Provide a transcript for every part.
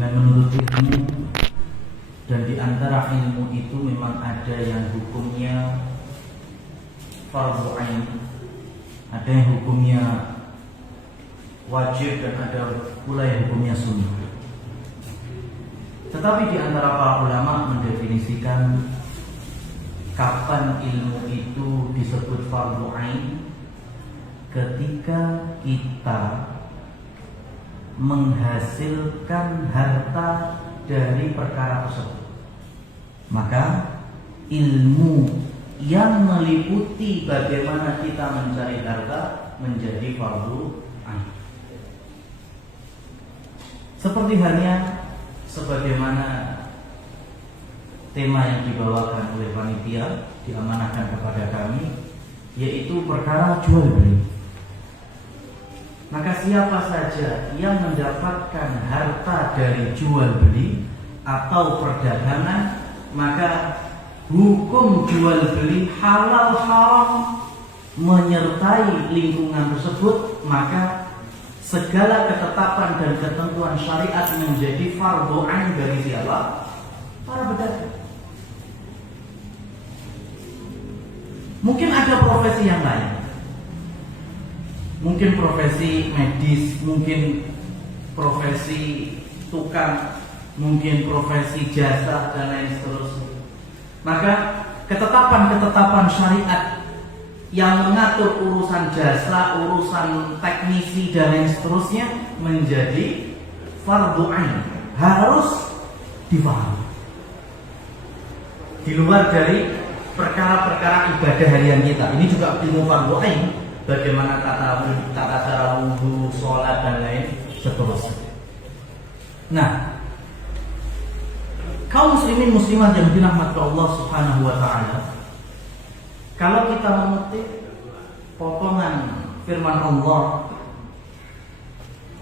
dengan menuntut ilmu, dan di antara ilmu itu memang ada yang hukumnya fardhu ain, ada yang hukumnya wajib, dan ada pula yang hukumnya sunnah. Tetapi di antara para ulama mendefinisikan kapan ilmu itu disebut fardhu ain, ketika kita menghasilkan harta dari perkara tersebut, maka ilmu yang meliputi bagaimana kita mencari harta menjadi fardhu ain. Seperti halnya sebagaimana tema yang dibawakan oleh panitia diamanahkan kepada kami, yaitu perkara jual beli. Maka siapa saja yang mendapatkan harta dari jual beli atau perdagangan, maka hukum jual beli halal haram menyertai lingkungan tersebut, maka segala ketetapan dan ketentuan syariat menjadi fardhu ain bagi siapa? Para pedagang. Mungkin ada profesi yang lain, mungkin profesi medis, mungkin profesi tukang, mungkin profesi jasa, dan lain seterusnya. Maka ketetapan-ketetapan syariat yang mengatur urusan jasa, urusan teknisi, dan lain seterusnya menjadi fardhu ain, harus difahami. Di luar dari perkara-perkara ibadah harian kita, ini juga ilmu fardhu ain, bagaimana tata cara wudu, sholat, dan lain seterusnya. Nah, kaum muslimin muslimat yang dirahmati Allah Subhanahu wa taala, kalau kita memetik potongan firman Allah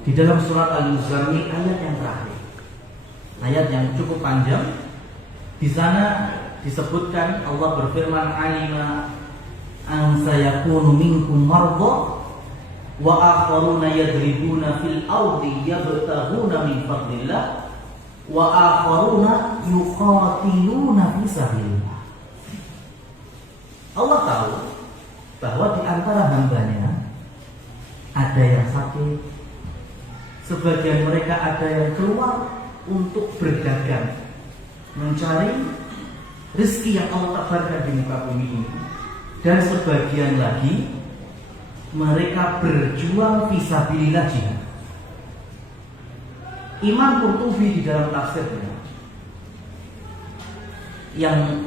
di dalam surat Al-Muzammil ayat yang terakhir, ayat yang cukup panjang, di sana disebutkan Allah berfirman, alima an sayakunu minkum mardha wa akharuna yadribuna fil ardi yabtaghuna min fadlillah wa akharuna yuqatiluna fi sabilillah. Allah tahu bahwa di antara hambanya ada yang sakit, sebagian mereka ada yang keluar untuk berdagang, mencari rezeki yang Allah tabarkan di muka bumi ini, dan sebagian lagi mereka berjuang fisabilillah jihad. Imam Qurtubi di dalam tafsirnya yang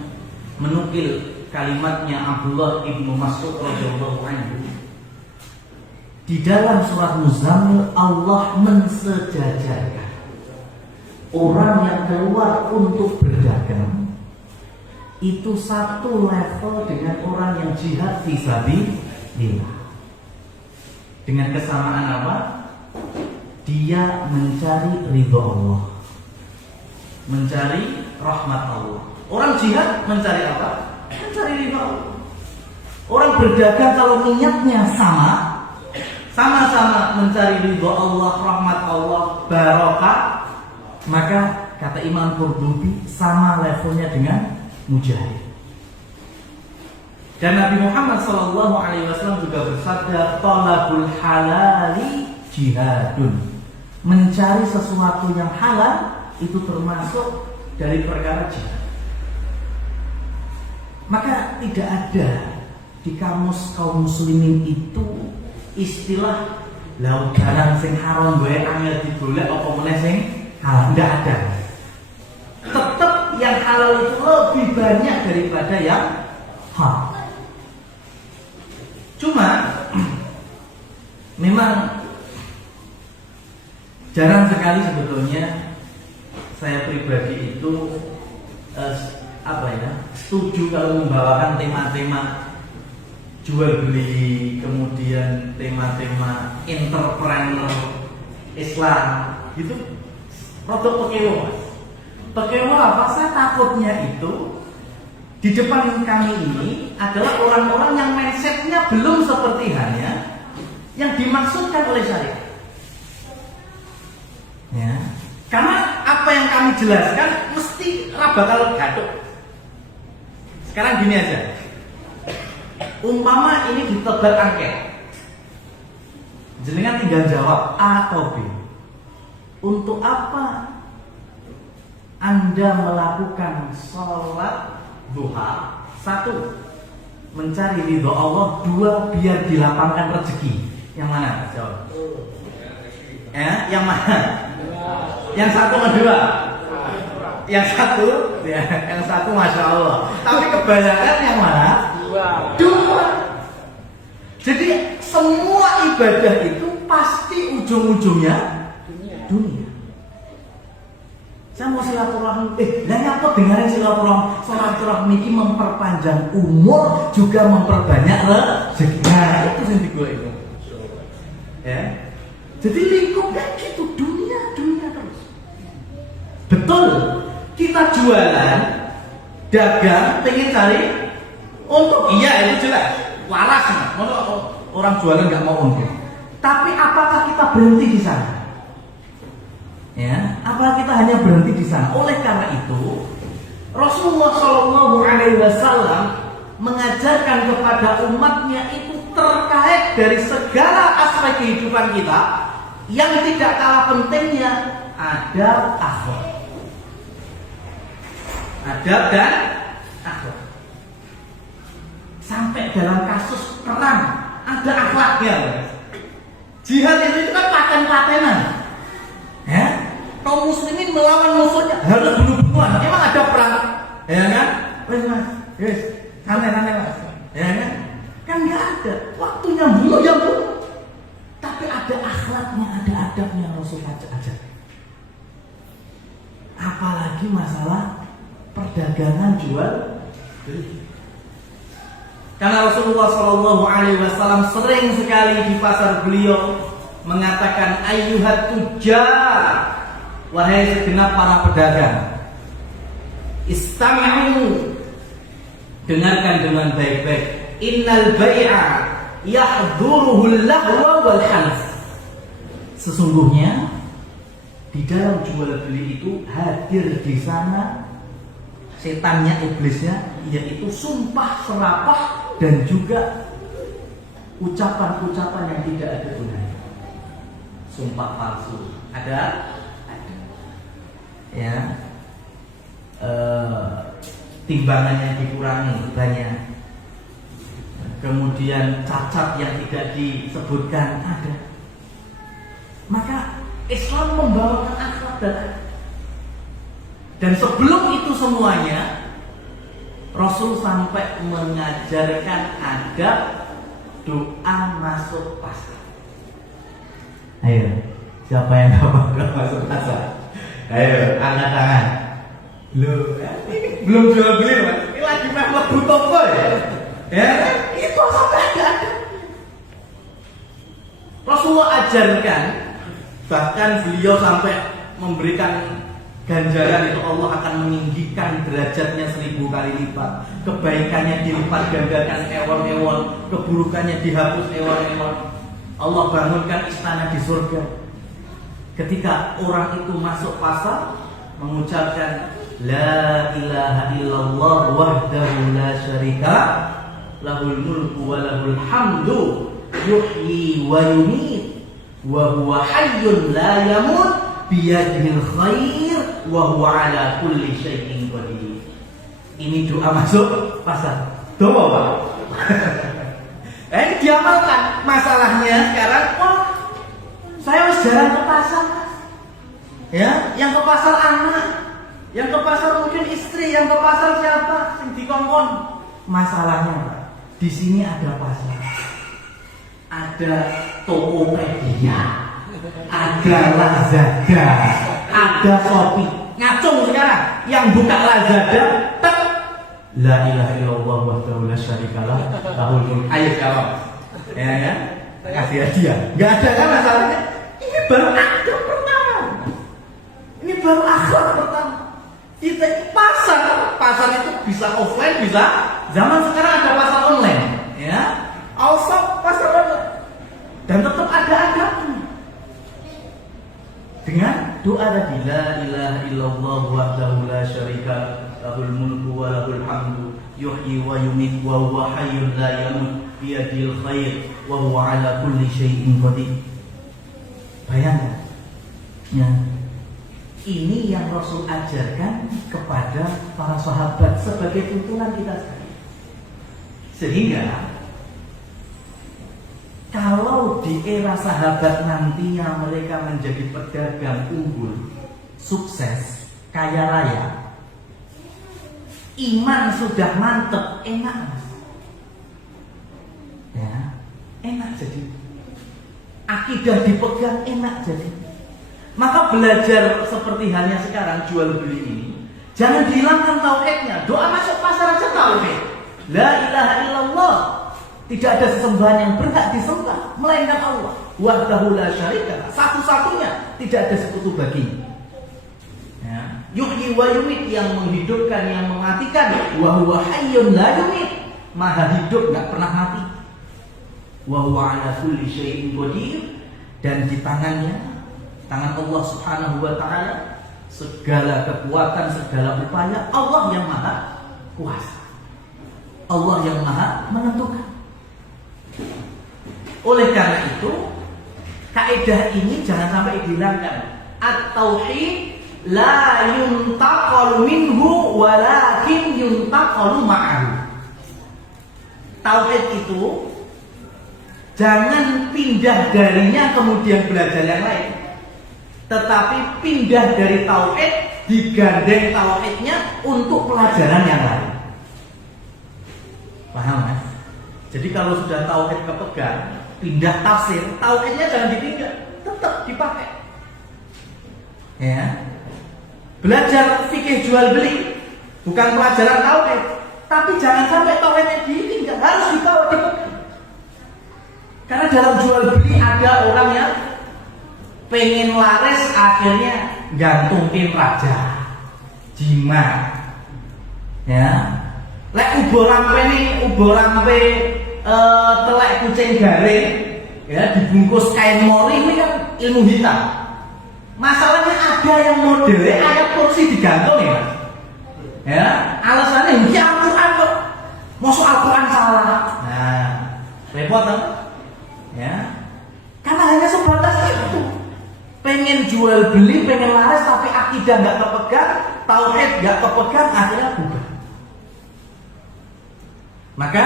menukil kalimatnya Abdullah ibnu Mas'ud radhiyallahu anhu, di dalam surat Muzammil Allah mensejajarkan orang yang keluar untuk berdagang itu satu level dengan orang yang jihad fisabilillah. Dengan kesamaan apa? Dia mencari ridha Allah, mencari rahmat Allah. Orang jihad mencari apa? Mencari ridha Allah. Orang berdagang kalau niatnya sama-sama mencari ridha Allah, rahmat Allah, barokah, maka kata Imam Qurtubi sama levelnya dengan mujahid. Dan Nabi Muhammad SAW juga bersabda, talabul halali jihadun. Mencari sesuatu yang halal itu termasuk dari perkara jihad. Maka tidak ada di kamus kaum muslimin itu istilah laut garang sing haram gue angel digolek apa meneh sing halal. Tidak ada. Tetap yang halal itu lebih banyak daripada yang haram. Cuma memang jarang sekali sebetulnya saya pribadi itu setuju kalau membawakan tema-tema jual beli, kemudian tema-tema entrepreneur Islam gitu. Produk pekewo apa? Saya takutnya itu di depan kami ini adalah orang-orang yang mindsetnya belum seperti halnya yang dimaksudkan oleh syariat. Ya, karena kami jelaskan mesti bakal gaduh. Sekarang gini aja. Umpama ini ditebar angket. Jenengan tinggal jawab A atau B. Untuk apa Anda melakukan sholat duha? 1, mencari ridho Allah. 2, biar dilapangkan rezeki. Yang mana? Jawab. Yang mana? Yang 1 sama 2? Yang 1, ya, yang 1 Masya Allah. Tapi kebanyakan yang mana? 2. Jadi semua ibadah itu pasti ujung-ujungnya dunia. Saya mau silaturahmi. Lah apa dengarin silaturahmi? Silaturahmi ini memperpanjang umur juga memperbanyak rezeki. Nah, itu yang gue itu. Ya. Jadi lingkupnya gitu, dunia terus. Betul. Kita jualan, dagang, pengen cari untuk iya itu jelas. Waras, orang jualan nggak mau untung. Tapi apakah kita berhenti di sana? Ya, apakah kita hanya berhenti di sana? Oleh karena itu, Rasulullah Shallallahu Alaihi Wasallam mengajarkan kepada umatnya itu terkait dari segala aspek kehidupan kita yang tidak kalah pentingnya adab akhlak. Adab dan akhlak. Sampai dalam kasus perang ada akhlaknya. Jihad itu kan paten-patenan. Ya, kaum muslimin melawan musuhnya harus bunuh-bunuhan. Emang ada perang? Ya kan? Wes, santai-santai mas. Ya kan? Kan nggak ada. Waktunya bunuh ya bunuh. Tapi ada akhlaknya, ada adabnya Rasul aja. Apalagi masalah perdagangan jual beli. Karena Rasulullah Shallallahu Alaihi Wasallam sering sekali di pasar beliau mengatakan ayyuhat tujar, wahai segenap para pedagang, istami'u, dengarkan dengan baik-baik. Innal bai'a yahduruhul lahwa wal halaf. Sesungguhnya di dalam jual beli itu hadir di sana setannya, iblisnya, yaitu sumpah serapah dan juga ucapan-ucapan yang tidak ada gunanya. Sumpah palsu ada. Ya, timbangannya dikurangi banyak. Kemudian cacat yang tidak disebutkan ada. Maka Islam membawakan akhlak dan sebelum itu semuanya Rasul sampai mengajarkan adab doa masuk pasar. Ayo, siapa yang dapat masuk pasar? Ayo, angkat tangan. Belum jual beli mas, ini lagi melebu toko ya. Ya, itu sampai ada. Rasulullah ajarkan, bahkan beliau sampai memberikan ganjaran itu Allah akan meninggikan derajatnya 1000 kali lipat. Kebaikannya dilipat gandakan ewon-ewon, keburukannya dihapus ewon-ewon. Allah bangunkan istana di surga. Ketika orang itu masuk pasar mengucapkan la ilaha illallah wahdahu la syarika lahul mulku wa lahul hamdu yuhyi wa yumiit wa huwa hayyun la yamut biyadihil khair wa huwa ala kulli syai'in qadir. Ini doa masuk pasar. Doa Pak. Ini diamalkan. Masalahnya sekarang, wah, saya harus jalan ke pasar. Ya, yang ke pasar anak, yang ke pasar mungkin istri, yang ke pasar siapa? Yang dikongkon. Masalahnya, Pak, di sini ada pasar, ada Tokopedia, ada Lazada, ada Shopee. Ngacung sekarang. Yang buka Lazada, tek, la ilaha illallah wahdahu la syarikalah lahul mulk. Ayo jawab. Ya kan? Kasih hadiah. Enggak ada kan masalahnya? Ini baru akhlak pertama. Ini baru akhlak pertama. Kita pasar itu bisa offline, bisa. Zaman sekarang ada pasar online, ya. Also pasar online. Dan tetap ada adabnya. Dengan doa tadi la ilaha illallah wahdahu la syarika lahul mulku wa lahul hamdu yuhyi wa yumiit wa huwa hayyun la yamut biyadil khair wa huwa ala kulli syai'in qadir. Bayangkan ya, ini yang Rasul ajarkan kepada para sahabat sebagai tuntunan kita sekalian. Sehingga kalau di era sahabat nantinya mereka menjadi pedagang unggul, sukses, kaya raya, iman sudah mantep, enak, ya, enak jadi. Akidah dipegang, enak jadi. Maka belajar seperti halnya sekarang jual beli ini, jangan dihilangkan tauhidnya. Doa masuk pasar aja tauhid. La ilaha illallah. Tidak ada sesembahan yang berhak disembah melainkan Allah. Wahdahu la syarika, satu-satunya, tidak ada sekutu baginya. Ya. Yuhyi wa yumiit, yang menghidupkan, yang mematikan. Wa huwa hayyun la yumiit, maha hidup, enggak pernah mati. Wa huwa ala kulli syai'in qadir, dan di tangannya, tangan Allah Subhanahu wa taala, segala kekuatan, segala upaya, Allah yang maha kuasa. Allah yang maha menentukan. Oleh karena itu, kaidah ini jangan sampai dihilangkan. At-tauhid la yuntaqalu minhu walakin yuntaqalu ma'ahu. Tauhid itu jangan pindah darinya kemudian belajar yang lain, tetapi pindah dari tauhid digandeng tauhidnya untuk pelajaran yang lain. Paham kan? Jadi kalau sudah tauhid kepegang, pindah tafsir, tauhidnya jangan ditinggal, tetap dipakai. Ya. Belajar fikih jual beli bukan pelajaran tauhid, tapi jangan sampai tauhidnya ditinggal, harus dibawa dipegang. Karena dalam jual beli ada orang yang pengen laris, akhirnya gantungin raja, jimat. Ya. Lek ubo rampe telek kucing garing, ya, dibungkus kain mori, ini kan ilmu hitam. Masalahnya ada yang modelnya ayat kursi digantung ya, ya, alasannya ini Al-Quran kok, masuk Al-Quran salah. Nah, repot kan? Ya, karena hanya sebatas itu. Pengen jual beli, pengen laris, tapi akidah nggak kepegang, tauhid nggak kepegang, akhirnya bubar. Maka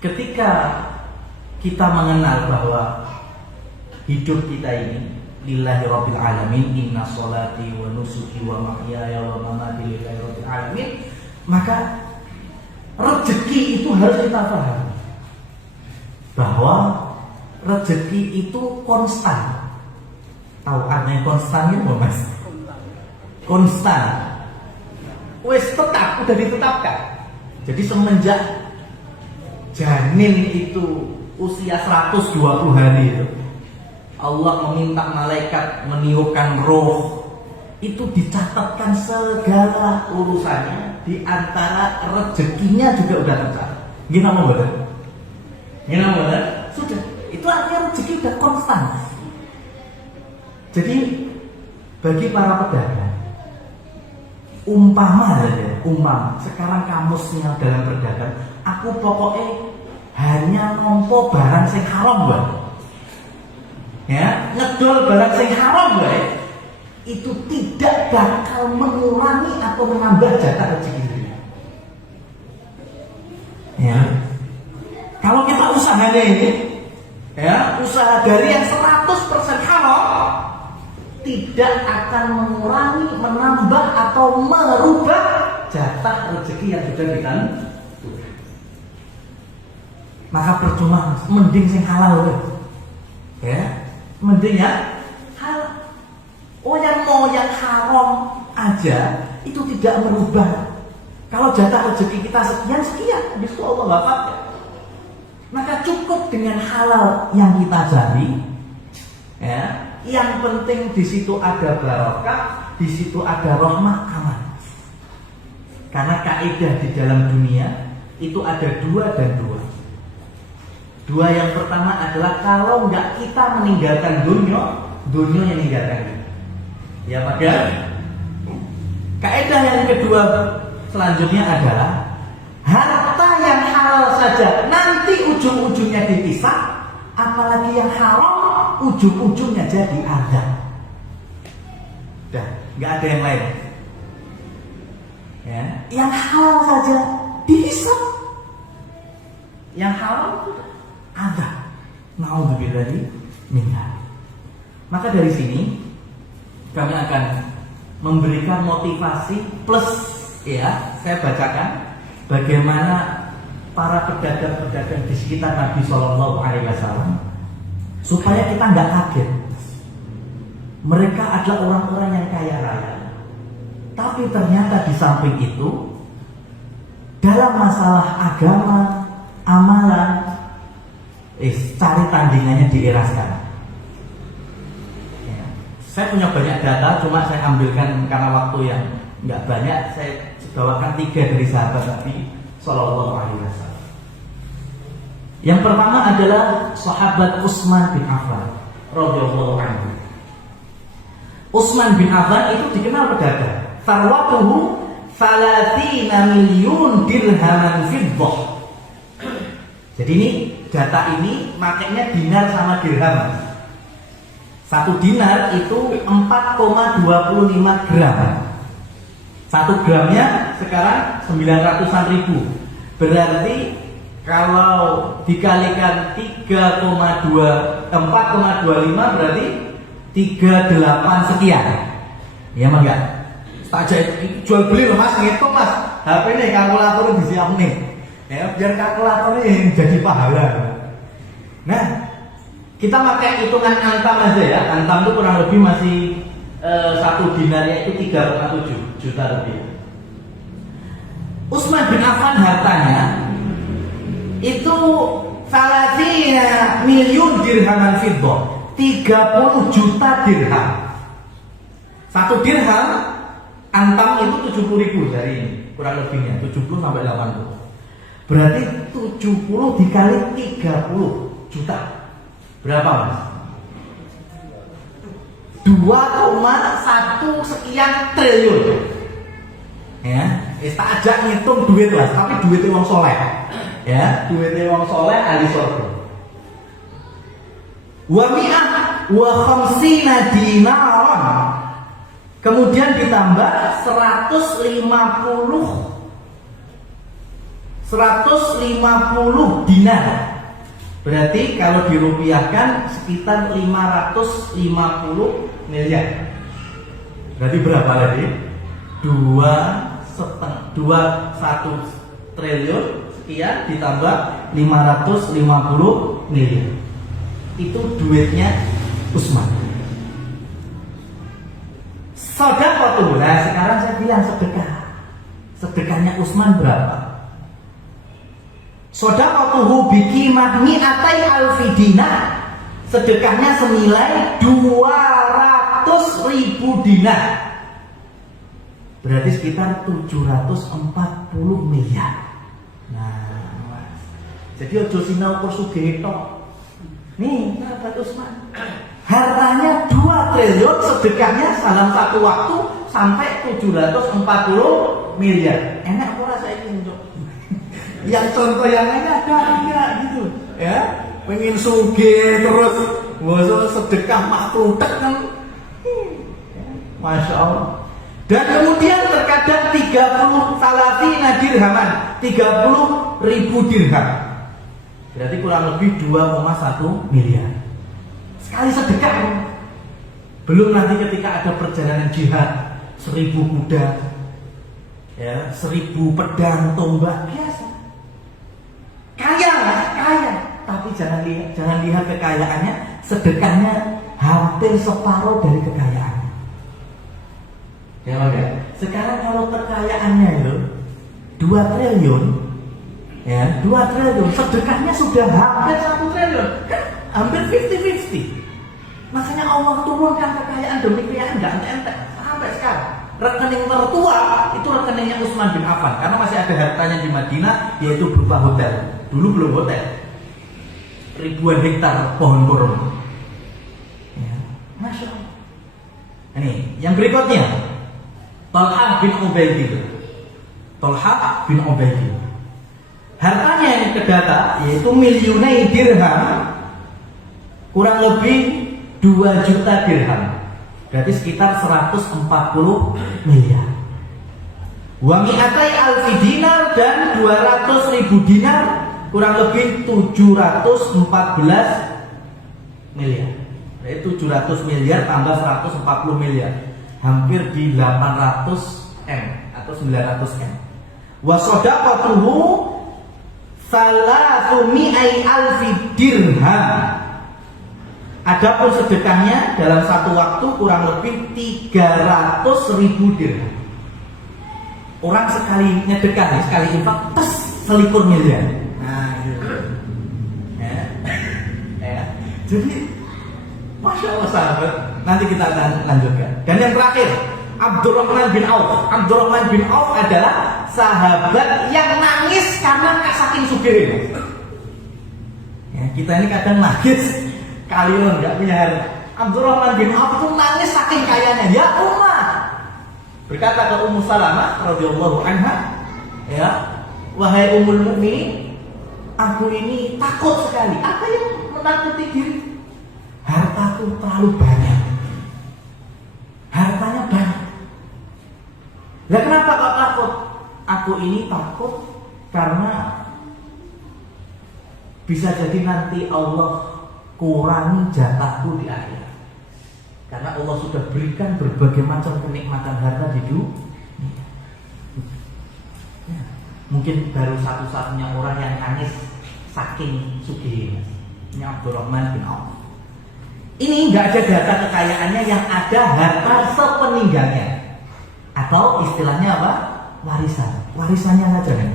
ketika kita mengenal bahwa hidup kita ini lillahi rabbil alamin, inna sholati wa nusuki wa mahyaya wa mamati lillahi rabbil alamin, maka rezeki itu harus kita pahami bahwa rezeki itu konstan. Tahu aneh konstannya apa, Mas? Konstan. Wes tetap, udah ditetapkan. Jadi semenjak janin itu usia 120 hari itu, Allah meminta malaikat meniupkan roh, itu dicatatkan segala urusannya, di antara rezekinya juga udah tercatat. Gimana betul? Gimana betul? Sudah. Itu artinya rezeki udah konstan. Jadi bagi para pedagang, umpama sekarang kamusnya dalam berdagang, aku pokoknya hanya ngompo barang sing haram bae, ya, ngedol barang sing haram bae, itu tidak bakal mengurangi atau menambah jatah rezeki. Ya, kalau kita usahanya ini, ya, usaha dari yang 100% halal, tidak akan mengurangi, menambah atau merubah jatah rezeki yang sudah ditentukan. Maka percuma, mending sing halal, ya, mending ya halal. Oh, yang mau yang haram aja itu tidak merubah. Kalau jatah rezeki kita sekian, di situ Allah wafat. Maka cukup dengan halal yang kita cari, ya. Yang penting di situ ada barokah, di situ ada rahmah, aman. Karena kaidah di dalam dunia itu ada 2 dan 2. Dua yang pertama adalah kalau nggak kita meninggalkan dunia, dunia yang meninggalkan kita. Ya maka kaidah yang kedua selanjutnya adalah harta yang halal saja nanti ujung-ujungnya dipisah, apalagi yang haram ujung-ujungnya jadi azab. Dah, nggak ada yang lain. Ya, yang halal saja dihisab, yang haram ada. Nauzubillahi minha. Maka dari sini kami akan memberikan motivasi plus, ya, saya bacakan bagaimana para pedagang-pedagang di sekitar Nabi Shallallahu Alaihi Wasallam supaya kita nggak kaget. Mereka adalah orang-orang yang kaya raya, tapi ternyata di samping itu dalam masalah agama, amalan, cari tandingannya di era sekarang. Ya. Saya punya banyak data, cuma saya ambilkan karena waktu yang nggak banyak. Saya bawakan 3 dari sahabat Nabi Shallallahu Alaihi Wasallam. Yang pertama adalah sahabat Utsman bin Affan radhiyallahu anhu. Utsman bin Affan itu dikenal pedagang. Farwatuhu 30 milyun dirhaman fiddah. Jadi ini data ini makanya dinar sama dirham. 1 dinar itu 4,25 gram. 1 gramnya sekarang 900-an ribu. Berarti kalau dikalikan 4,25 berarti 38 sekian. Ya mah enggak? Tak jual beli loh Mas, ngitung Mas. HP nih kalkulator disiap nih. Ya, biar kalkulatornya yang jadi pahala. Nah, kita pakai hitungan Antam aja ya. Antam itu kurang lebih masih 1 dinarnya itu 3,7 juta rupiah. Utsman bin Affan hartanya itu 30 milyun dirhaman fiddah, 30 juta dirham. 1 dirham Antam itu 70.000 hari ini, kurang lebihnya 70 sampai 80. Berarti 70 dikali 30 juta. Berapa Mas? 2,1 sekian triliun. Ya, tak ajak ngitung duit Mas, tapi duitnya wong soleh. Ya, duitnya wong soleh ahli surga. Wa mi'ah wa khamsina dinaran. Kemudian ditambah 150 dinar. Berarti kalau dirupiahkan sekitar 550 miliar. Berarti berapa lagi? 2,1 triliun sekian ditambah 550 miliar. Itu duitnya Utsman. Sedekah. Nah, sekarang saya bilang sedekah. Sedekahnya Utsman berapa? Sedekahnya bikimah mi'atai alfi dinar. Sedekahnya senilai 200.000 dinar. Berarti sekitar 740 miliar. Nah, Mas. Jadi ojo sinau kok sugih tok. Nih, sahabat Utsman. Hartanya 2 triliun, sedekahnya dalam satu waktu sampai 740 miliar. Enak apa rasa ini untuk yang contoh yang lain ada enggak gitu ya? Pengen sugih terus boso sedekah makrutek kan. Masya Allah. Dan kemudian terkadang 30 dirhaman, 30.000 dirham. Berarti kurang lebih 2,1 miliar. Sekali sedekah. Belum nanti ketika ada perjalanan jihad, 1000 kuda, ya, 1000 pedang, tombak, biasa. Kaya, kaya. Tapi jangan lihat kekayaannya, sedekahnya hampir separuh dari kekayaannya. Ya enggak? Sekarang kalau kekayaannya itu 2 triliun, ya, 2 triliun, sedekahnya sudah hampir 1 triliun. Hampir 50-50. Makanya Allah turunkan kekayaan demi kekayaan enggak enteng sampai sekarang. Rekening tertua itu rekeningnya Utsman bin Affan karena masih ada hartanya di Madinah, yaitu berupa hotel. Dulu belum hotel. ribuan hektar pohon kurma. Ya, Masya Allah. Ini yang berikutnya, Talha bin Ubaidillah. Talha bin Ubaidillah. Hartanya yang kedata yaitu milyunai dirham, kurang lebih 2 juta dirham. Berarti sekitar 140 miliar. Wa mi'atai alfi dinar dan 200.000 dinar, kurang lebih 714 miliar. Jadi 700 miliar tambah 140 miliar, hampir di 800 M atau 900 M. Wa shadaqatuhu salasumi'ai alfi dirham. Adapun sedekahnya dalam satu waktu kurang lebih 300.000 dirham. Orang sekali nyedekah, sekali infak, tes selikur miliar. Nah, gitu. Ya. Jadi, Masya Allah sahabat, nanti kita akan lanjutkan. Dan yang terakhir, Abdurrahman bin Auf. Abdurrahman bin Auf adalah sahabat yang nangis karena saking sugih. Ya, kita ini kadang nangis kalian nggak punya harta. Abdurrahman bin Auf itu nangis saking kayanya. Ya umat, berkata ke Ummu Salamah radhiyallahu anha, ya, wahai ummul mukminin, aku ini takut sekali. Apa yang menakuti diri? Hartaku terlalu banyak. Hartanya banyak. Lah kenapa kau takut? Aku ini takut karena bisa jadi nanti Allah kurangi jatahku di akhirat. Karena Allah sudah berikan berbagai macam kenikmatan harta di dunia. Ya, mungkin baru satu-satunya orang yang nangis saking sugihnya. Ini Abdurrahman bin Auf. Ini nggak ada data kekayaannya, yang ada harta sepeninggalnya, atau istilahnya apa? Warisan. Warisannya saja kan.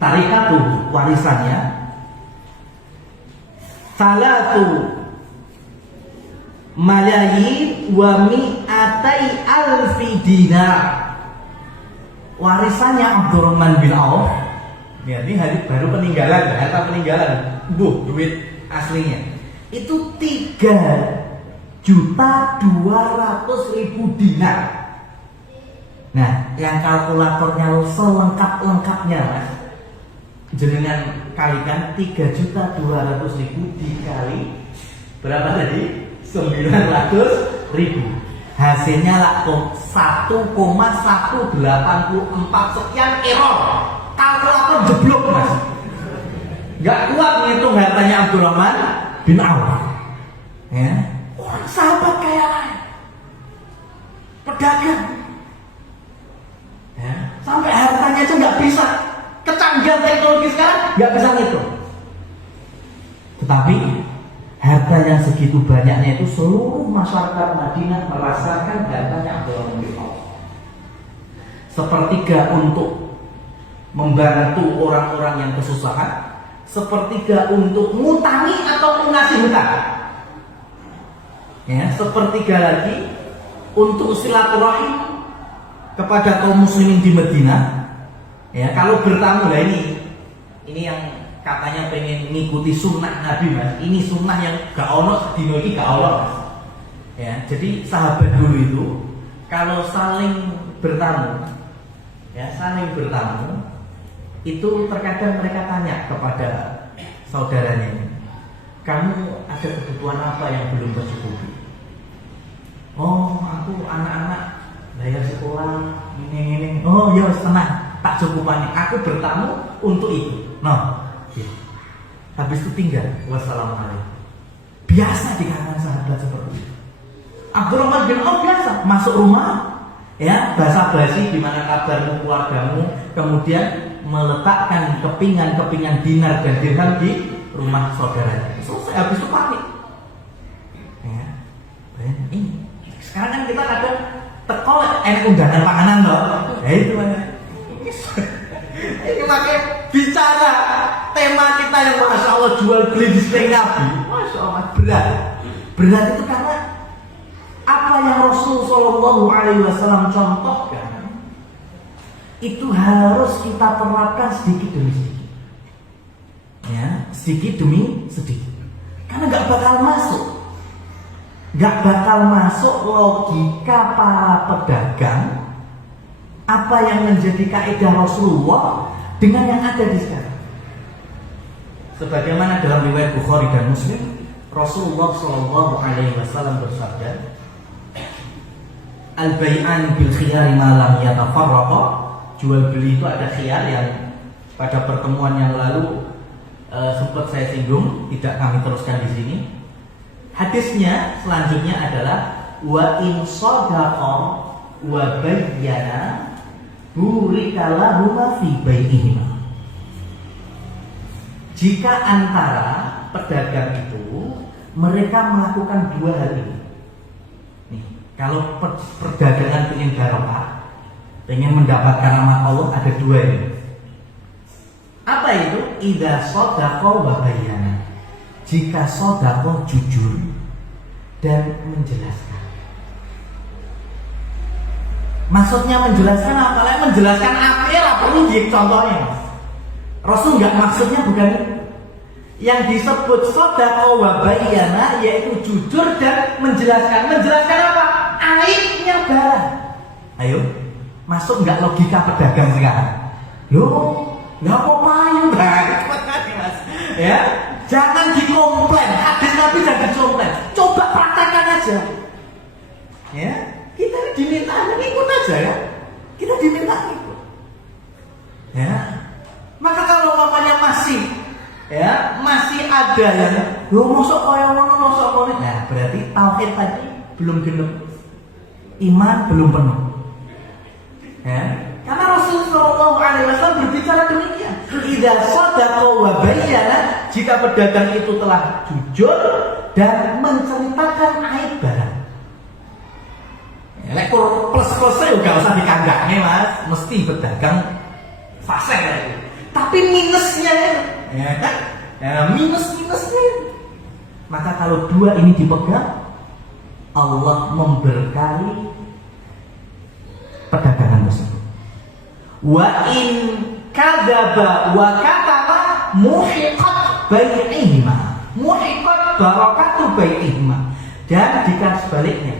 Tarikatu warisannya salatu malayi wa mi'atai alfi dinar. Warisannya Abdurrahman bin Auf, ini hari baru peninggalan, harta peninggalan, duit aslinya itu 3.200.000 dinar. Nah, yang kalkulatornya selengkap-lengkapnya, Mas, jenengan kalikan 3.200.000 dikali berapa tadi? 900.000. Hasilnya langsung 1,184 sekian error. Kalkulator jeblok, Mas. Gak kuat ngitung hartanya Abdurrahman bin Auf. Ya, orang sahabat kaya raya, pedagang. Ya, sampai hartanya itu nggak bisa, kecanggihan teknologi sekarang nggak bisa ngitung. Tetapi harta yang segitu banyaknya itu seluruh masyarakat Madinah merasakan hartanya Abdurrahman bin Auf. Sepertiga untuk membantu orang-orang yang kesusahan, sepertiga untuk ngutangi atau mengasih hutang, ya, sepertiga lagi untuk silaturahim kepada kaum muslimin di Madinah. Ya, kalau bertamu, lah ini yang katanya pengen mengikuti sunnah Nabi, Mas. Ini sunnah yang gak ono dino iki gak ono, Mas. Ya, jadi sahabat dulu itu kalau saling bertamu, ya, saling bertamu itu terkadang mereka tanya kepada saudaranya, kamu ada kebutuhan apa yang belum tercukupi? Oh, aku anak-anak bayar sekolah ini. Oh ya, tenang, tak cukupannya. Aku bertamu untuk itu. No, gitu. Habis itu tinggal. Wassalamualaikum. Biasa di kalangan sahabat seperti itu. Abdurrahman bin Auf biasa masuk rumah, ya, basa-basi, gimana kabarmu, keluargamu, kemudian meletakkan kepingan dinar dan dirham di rumah saudaranya. Selesai, habis itu panik. Ya, ini. Sekarang kan kita ada teko undangan panganan loh. Ya itu aja. Ini makanya bicara tema kita yang Masya Allah jual beli display Nabi. Masya Allah berat itu karena apa yang Rasul Shallallahu Alaihi Wasallam contohkan itu harus kita terapkan sedikit demi sedikit. Ya, sedikit demi sedikit. Karena nggak bakal masuk. Nggak bakal masuk logika para pedagang apa yang menjadi kaidah Rasulullah dengan yang ada di sekarang. Sebagaimana dalam riwayat Bukhari dan Muslim, Rasulullah Shallallahu Alaihi Wasallam bersabda, al-bai'an bil khiyari ma lam yatafarraqa. Jual beli itu ada khiyar yang pada pertemuan yang lalu sempat saya singgung, tidak kami teruskan di sini. Hadisnya selanjutnya adalah wa in shadaqa wa bayyana burika lahuma fi bai'ihima. Jika antara pedagang itu mereka melakukan dua hal ini. Nih, kalau perdagangan ingin barokah, ingin mendapatkan rahmat Allah, ada dua ini. Apa itu? Idza shadaqa wa bayyana. Jika shadaqa jujur dan menjelaskan. Maksudnya menjelaskan apa? Menjelaskan apa perlu contohnya, Mas. Rasul nggak maksudnya bukan itu. Yang disebut shadaqa wa bayyana yaitu jujur dan menjelaskan. Menjelaskan apa? Aibnya barang. Ayo, masuk nggak logika pedagang sekarang? Loh, nggak mau main banget, Mas. Ya, jangan dikomplain. Hadis Nabi jangan dikomplain. Coba praktekkan aja. Ya, kita diminta ikut aja ya. Kita diminta ikut. Ya, maka kalau mamanya masih ada yang lo mosok koyo ngono mosok kono, nah berarti tauhid tadi belum genep, iman belum penuh. Ya, karena Rasulullah SAW berbicara demikian. Idza shadaqa wa bayyana, jika pedagang itu telah jujur dan menceritakan aib barang. Lek plus-plusnya juga usah dikandangnya, Mas, mesti pedagang fasih lagi. Tapi minusnya ya kan? Ya, minusnya. Maka kalau dua ini dipegang, Allah memberkahi perdagangan tersebut. Wa in kadzaba wa katama muhiqat bai'ihima. Muhiqat barakatu bai'ihima. Dan jika sebaliknya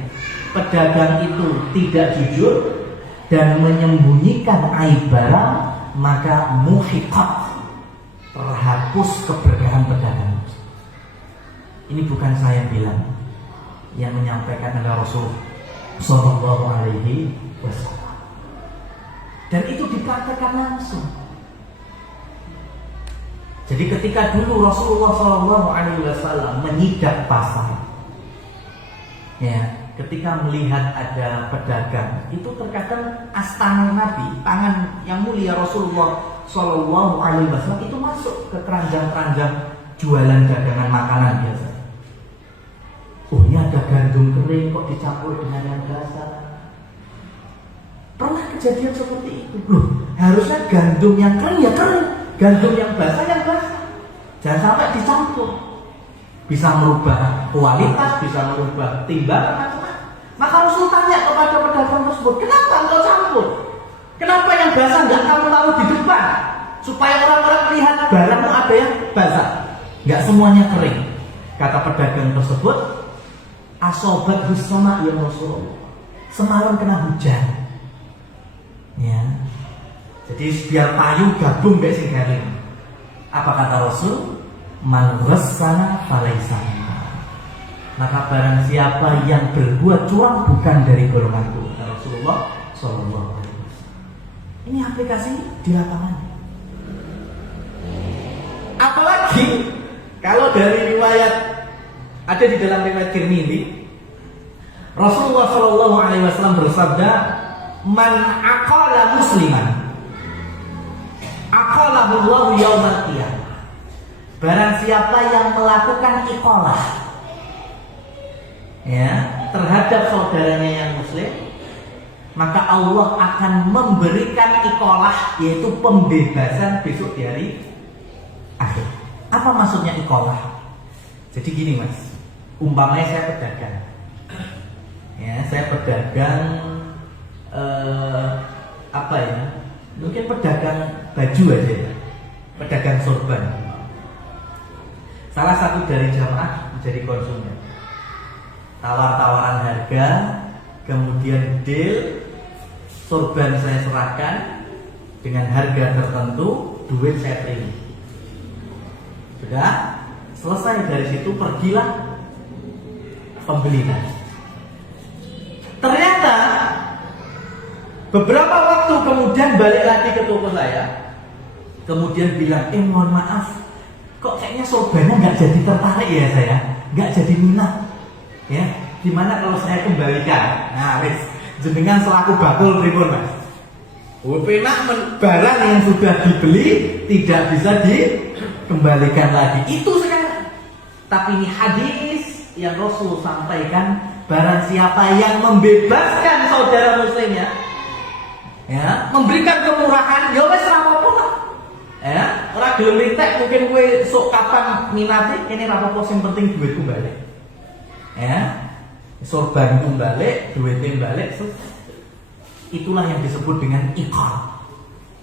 pedagang itu tidak jujur dan menyembunyikan aib barang, maka muhiqat, terhapus keberkahan pedagang. Ini bukan saya bilang, yang menyampaikan adalah Rasul Sallallahu Alaihi Wasallam. Dan itu dipraktekkan langsung. Jadi ketika dulu Rasulullah Sallallahu Alaihi Wasallam menyidak pasar, ya, ketika melihat ada pedagang, itu terkadang astana Nabi, tangan yang mulia Rasulullah Shallallahu Alaihi Wasallam itu masuk ke keranjang-keranjang jualan dagangan makanan biasa. Oh, ini ada gandum kering kok dicampur dengan yang basah. Pernah kejadian seperti itu. Loh, harusnya gandum yang kering ya kering, gandum yang basah ya basah. Jangan sampai dicampur. Bisa merubah kualitas, bisa merubah timbangan macam-macam. Maka Rasul tanya kepada pedagang tersebut, kenapa engkau campur? Kenapa yang basah nggak kamu taruh di depan? Supaya orang-orang melihat barangmu ada yang basah, nggak semuanya kering. Kata pedagang tersebut, asobat bersama ya Rasulullah. Semalam kena hujan. Ya. Jadi biar payu gabung guys sing garing. Apa kata Rasul? Man ghassana falaisa. Maka barang siapa yang berbuat curang bukan dari golonganku. Rasulullah Sallallahu Alaihi Wasallam. Ini aplikasi di lapangan. Apalagi kalau dari riwayat, ada di dalam riwayat Tirmidzi, Rasulullah Sallallahu Alaihi Wasallam bersabda, man aqala musliman aqalahu Allahu yaumal qiyamah. Barang siapa yang melakukan iqalah, ya, terhadap saudaranya yang muslim, maka Allah akan memberikan iqalah, yaitu pembebasan besok di hari akhir. Apa maksudnya iqalah? Jadi gini, Mas, umpamanya saya pedagang, ya, saya pedagang apa ya? Mungkin pedagang baju aja ya, pedagang sorban. salah satu dari jamaah menjadi konsumen. Tawar-tawaran harga, kemudian deal, sorban saya serahkan dengan harga tertentu, duit saya terima. Sudah selesai dari situ, pergilah pembeli tadi. Ternyata beberapa waktu kemudian balik lagi ke toko saya, kemudian bilang, mohon maaf, kok kayaknya sorbannya nggak jadi tertarik ya saya, nggak jadi minat. Ya, gimana kalau saya kembalikan? Nah, wis, jenengan selaku bakul pripun, Mas? Penak barang yang sudah dibeli tidak bisa dikembalikan lagi. Itu sekarang. Tapi ini hadis yang Rasul sampaikan, barang siapa yang membebaskan saudara muslimnya, ya, memberikan kemurahan, ya wis ra apa-apa lah. Ya, ora gelem entek mungkin kowe sok kapan minate, kene ra apa-apa, sing penting duitku balik. Ya, sorban itu balik, duitnya balik. Itulah yang disebut dengan iqal.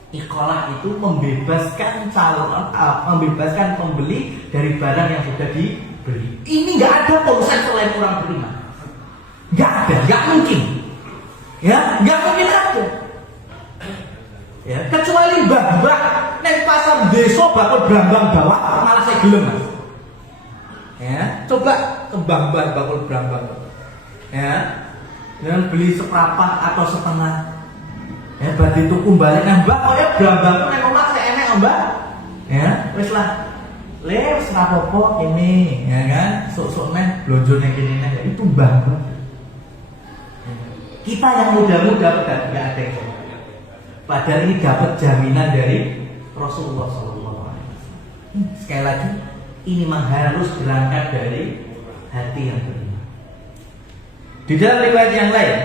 Iqalah itu membebaskan membebaskan pembeli dari barang yang sudah dibeli. Ini nggak ada konsep selain orang beriman. Nggak ada, nggak mungkin. Ya, nggak mungkin ada. Ya, kecuali mbah-mbah neng pasar desa bakal brambang bawah malah saya gelem, Mas. Ya, coba mbah-mbah bakal brambang. Ya, dengan beli seperempat atau setengah. Ya, berarti tuku balik nambah, oh ya brambang neng omah saya enek, Mbak. Ya, wis lah. Wis ra apa-apa ini, ya kan? Sok-sok neng blonjo neng kene neng, itu mbah-mbah. Kita yang muda-muda enggak ada yang sama. Padahal ini dapat jaminan dari Rasulullah SAW. Sekali lagi, ini memang harus berangkat dari hati yang beriman. Di dalam riwayat yang lain,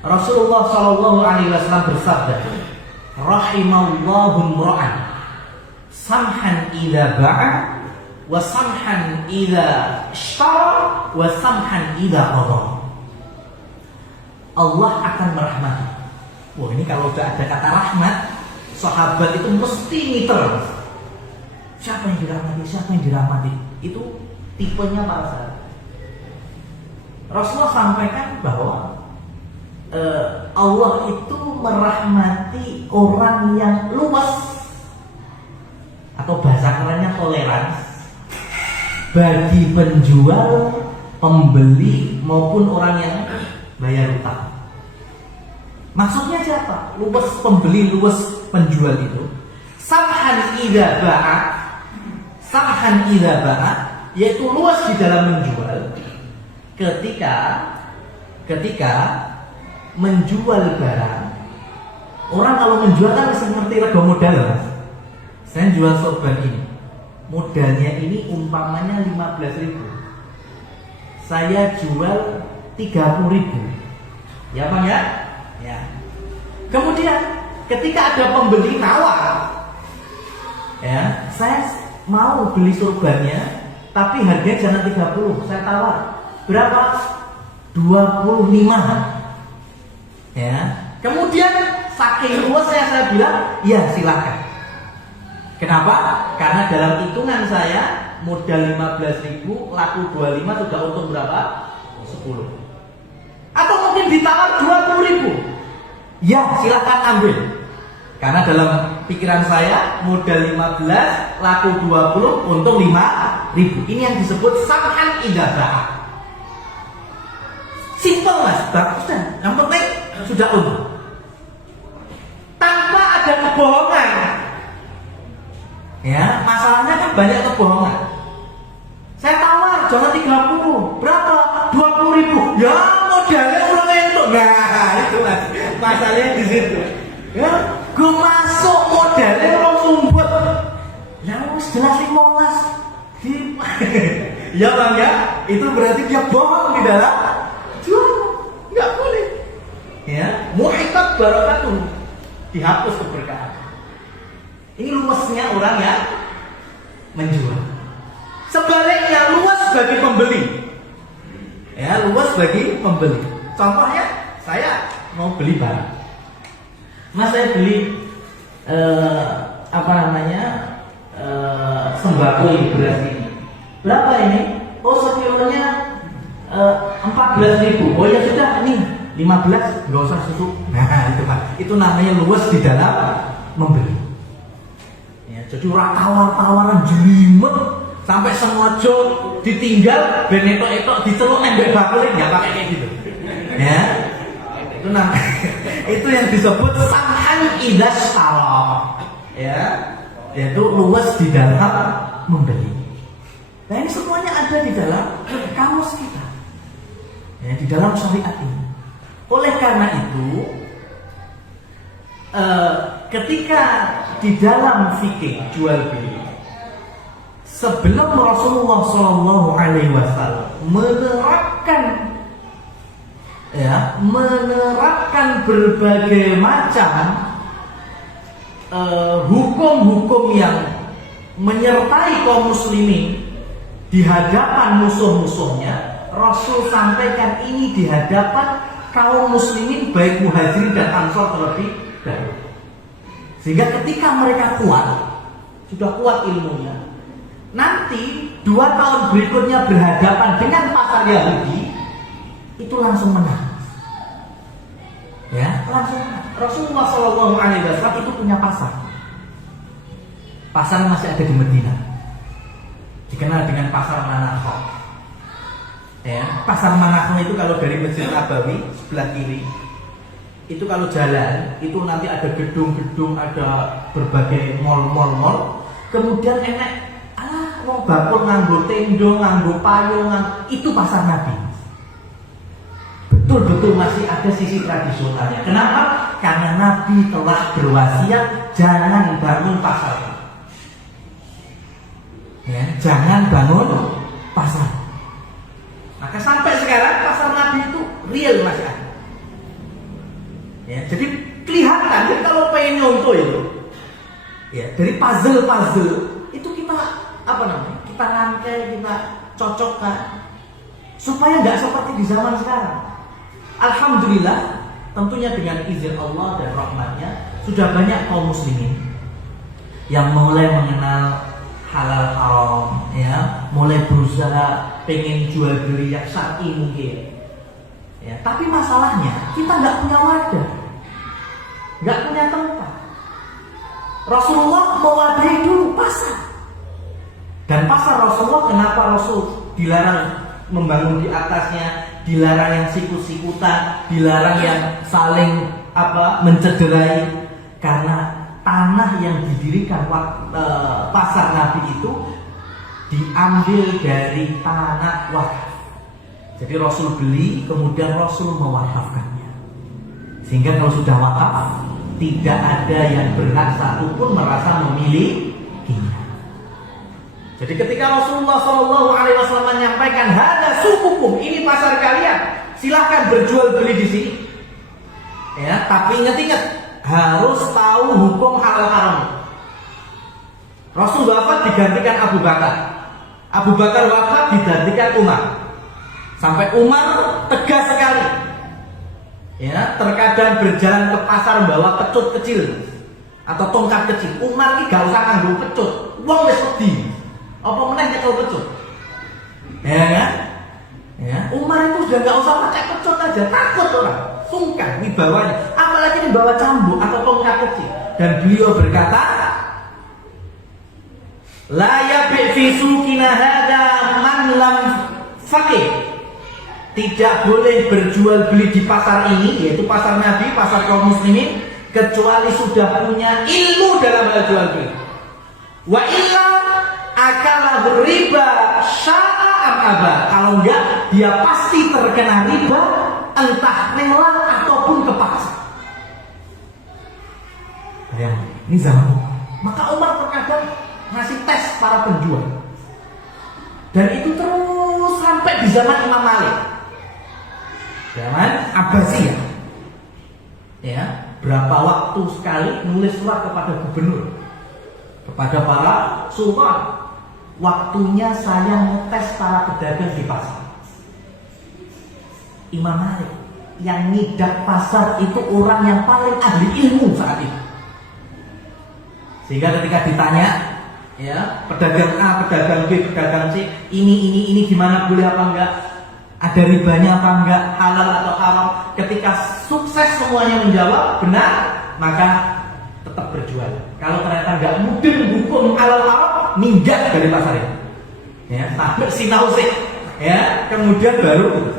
Rasulullah SAW bersabda, rahimallahu imra'an samhan idza ba'a wa samhan idza ishtara wa samhan idza qada. Allah akan merahmati. Wah, ini kalau sudah ada kata rahmat, sahabat itu mesti ngiter. Siapa yang dirahmati? Siapa yang dirahmati? Itu tipenya para sahabat. Rasulullah sampaikan bahwa Allah itu merahmati orang yang luas, atau bahasa kerennya toleran, bagi penjual, pembeli maupun orang yang bayar utang. Maksudnya siapa? Luas pembeli, luas penjual itu. Samhan idza ba'a, samhan idza ba'a, yaitu luas di dalam menjual. Ketika menjual barang, orang kalau menjual kan bisa ngerti rego modal, Mas. Saya jual sorban ini, modalnya ini umpamanya 15.000, saya jual 30.000, ya Bang ya? Ya. Kemudian ketika ada pembeli nawar, ya, saya mau beli sorbannya, tapi harganya jangan 30, saya tawar. Berapa? 25. Ya. Kemudian saking luasnya saya bilang, ya silakan. Kenapa? Karena dalam hitungan saya modal 15.000, laku 25 sudah untung berapa? 10. Atau mungkin ditawar 20.000. Ya silakan ambil. Karena dalam pikiran saya modal 15, laku 20, untung 5.000. Ini yang disebut samhan idza ba'a. Simpel, Mas, bagus kan? Yang penting sudah untung. Tanpa ada kebohongan. Ya, masalahnya kan banyak kebohongan. Saya tawar jangan 30. Berapa? 20.000. Ya, modalnya ulang entuk. Nah, itu Mas. Masalahnya di situ. Ya, gue masuk modalnya orang sumput. Ya, wis jelas 15. Ya, Bang ya. Itu berarti dia bohong di dalam jual. Enggak boleh. Ya, muhitat barakatuh. Dihapus keberkahan. Ini luasnya orang yang menjual. Sebaliknya luas bagi pembeli. Ya, luas bagi pembeli. Contohnya, saya mau beli barang. Mas, saya beli sembako beras ini. Berapa ini? Oh, sekilonya 14.000. Oh ya sudah, ini 15, nggak usah susu. Nah itu Pak, itu namanya luwes di dalam membeli. Ya, jadi orang tawar-tawaran jelimet sampai sengaja ditinggal beneto-eto diceluk nembek bakule, nggak pakai kayak gitu. Ya, itu namanya itu yang disebut sam'an idza syara. Ya, yaitu luwes di dalam membeli. Nah ini semuanya ada di dalam kamus kita, ya, di dalam syariat ini. Oleh karena itu, ketika di dalam fikih jual beli, sebelum Rasulullah SAW menerapkan berbagai macam hukum-hukum yang menyertai kaum muslimin di hadapan musuh-musuhnya, Rasul sampaikan ini di hadapan kaum muslimin baik muhajirin dan ansor terlebih dahulu. Sehingga ketika mereka sudah kuat ilmunya, nanti 2 tahun berikutnya berhadapan dengan pasar Yahudi, itu langsung menang. Ya, langsung menang. Rasulullah SAW itu punya pasar. Pasar masih ada di Medina, dikenal dengan pasar Manakho. Ya, pasar Manakho itu kalau dari Masjid Nabawi sebelah kiri, itu kalau jalan itu nanti ada gedung-gedung, ada berbagai mall. Kemudian enek wong bakul nganggo tendo, nganggo payung, itu pasar Nabi. Betul-betul masih ada sisi tradisionalnya. Kenapa? Karena Nabi telah berwasiat jangan bangun pasar. Ya, jangan bangun pasar. Maka sampai sekarang pasar Nabi itu real masih ada. Ya, jadi kelihatan jadi kalau pengen nyontoh itu, ya dari puzzle itu kita kita rangkai, kita cocokkan supaya nggak seperti di zaman sekarang. Alhamdulillah, tentunya dengan izin Allah dan rahmatnya sudah banyak kaum muslimin yang mulai mengenal halal haram, ya, mulai berusaha pengen jual beli yang syar'i mungkin. Ya, tapi masalahnya kita nggak punya wadah, nggak punya tempat. Rasulullah mewadahi dulu pasar, dan pasar Rasulullah, kenapa Rasul dilarang membangun di atasnya, dilarang yang sikut-sikutan, dilarang yang saling mencederai? Karena tanah yang didirikan pasar Nabi itu diambil dari tanah wakaf. Jadi Rasul beli, kemudian Rasul mewakafkannya. Sehingga kalau sudah wakaf, tidak ada yang berhak satupun merasa memilikinya. Jadi ketika Rasulullah SAW menyampaikan, "Hada sukukum, ini pasar kalian, silahkan berjual beli di sini." Ya, tapi ingat-ingat, harus tahu hukum halal haram. Rasul wafat digantikan Abu Bakar. Abu Bakar wafat digantikan Umar. Sampai Umar tegas sekali. Ya, terkadang berjalan ke pasar bawa pecut kecil atau tongkat kecil. Umar ini gak usah nganggo pecut. Wong wis wedi. Apa meneh nyekel pecut? Ya kan? Ya, Umar itu sudah gak usah pakai pecut aja, takut orang. Sungkan wibawanya, apalagi dibawa cambuk atau tongkat kecil. Dan beliau berkata, "La yabi fi suqina hada man lam faqih." Tidak boleh berjual beli di pasar ini, yaitu pasar Nabi, pasar kaum muslimin, kecuali sudah punya ilmu dalam hal jual beli. Wa illa akala riba sya'a am aba. Kalau enggak, dia pasti terkena riba, entah rela ataupun kepaksa. Bayangkan, ini zaman. Maka Umar terkadang ngasih tes para penjual. Dan itu terus sampai di zaman Imam Malik, zaman Abbasiyah. Ya, berapa waktu sekali nulis surat kepada gubernur, kepada para sultan. Waktunya saya ngetes para pedagang di pasar. Imam Malik yang ngidak pasar itu orang yang paling ahli ilmu saat itu. Sehingga ketika ditanya, Ya, pedagang A, pedagang B, pedagang C, ini gimana, boleh apa enggak? Ada ribanya apa enggak, halal atau haram. Ketika sukses semuanya menjawab benar, maka tetap berjual. Kalau ternyata enggak mudeng hukum halal haram, minggat dari pasar itu. Ya, sampai sinau sih. Ya, kemudian baru.